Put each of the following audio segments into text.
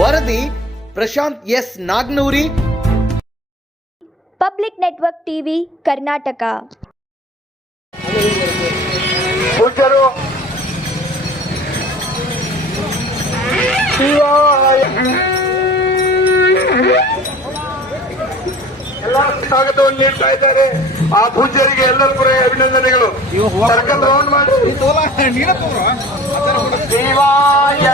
ವರದಿ Prashanth S Nagnoori. Public network TV Karnataka. ಎಲ್ಲ ಸ್ವಾಗತವನ್ನು ನೀಡ್ತಾ ಇದ್ದಾರೆ. ಆ ಪೂಜ್ಯರಿಗೆ ಎಲ್ಲರೂ ಕೂಡ ಅಭಿನಂದನೆಗಳು. ಸರ್ಕಲ್ ರೌಂಡ್ ಮಾಡಿ. ಶಿವಾಯ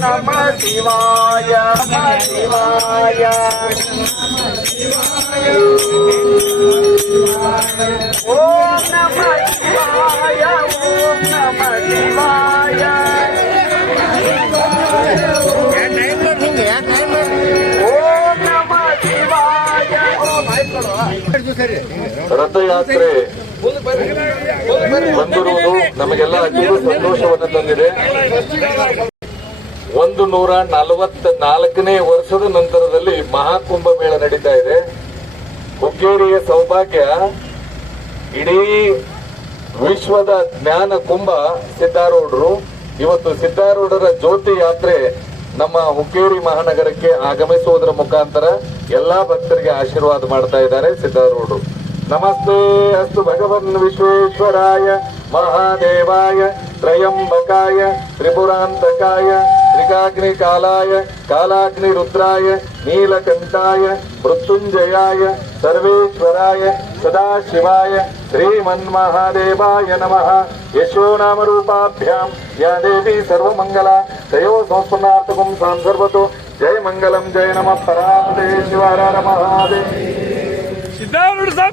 ನಮೋ ಶಿವಾಯ ಶಿವಾಯ ಓಂ ನಮ ಶಿವಾಯ ಓಂ ನಮ ಶಿವಾಯ ಓಂ ನಮ ಶಿವಾಯ ರಥಯಾತ್ರೆ ಬಂದಿರುವುದು ನಮಗೆಲ್ಲ ಅತೀವ ಸಂತೋಷವನ್ನು ತಂದಿದೆ. ಒಂದು ನೂರ ನಲವತ್ತ ನಾಲ್ಕನೇ ವರ್ಷದ ನಂತರದಲ್ಲಿ ಮಹಾಕುಂಭ ಮೇಳ ನಡೀತಾ ಇದೆ. ಹುಕ್ಕೇರಿಯ ಸೌಭಾಗ್ಯ, ಇಡೀ ವಿಶ್ವದ ಜ್ಞಾನ ಕುಂಭ ಸಿದ್ದಾರೂಢರು ಇವತ್ತು ಸಿದ್ದಾರೂಢರ ಜ್ಯೋತಿ ಯಾತ್ರೆ ನಮ್ಮ ಹುಕ್ಕೇರಿ ಮಹಾನಗರಕ್ಕೆ ಆಗಮಿಸುವುದರ ಮುಖಾಂತರ ಎಲ್ಲಾ ಭಕ್ತರಿಗೆ ಆಶೀರ್ವಾದ ಮಾಡ್ತಾ ಇದ್ದಾರೆ ಸಿದ್ದಾರೂಢರು ನಮಸ್ತೆ, ಅಸ್ತು ಭಗವನ್ ವಿಶ್ವೇಶ್ವರಾಯ, ಮಹಾದೇವಾಯ, ತ್ರಯಂಬಕಾಯ, ತ್ರಿಪುರಾಂತಕಾಯ त्रिकाग्नि कालाय कालाग्नि रुद्राय नीलकंठाय मृत्युंजयाय सर्वेश्वराय सदा शिवाय श्रीमन्महादेवाय नमः। यशो नाम रूपाभ्याम या देवी सर्वमंगला तयो संस्पर्णार्थकं सांसर्वतो जय मंगलम जय नमः। पराते शिवाराय महादेव सिद्धारूढ़ साहब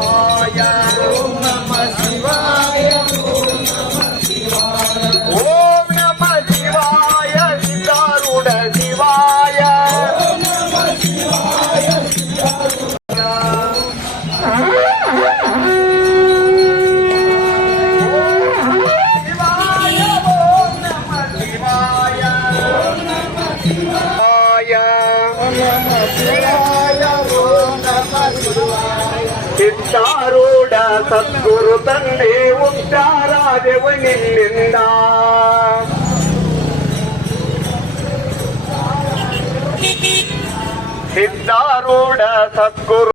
Olha. ಸಿದ್ಧಾರೂಢ ಸದ್ಗುರು ತಂದೆ ಉಚ್ಚಾರಾದೇವನಿಂದ ಸಿದ್ಧಾರೂಢ ಸದ್ಗುರು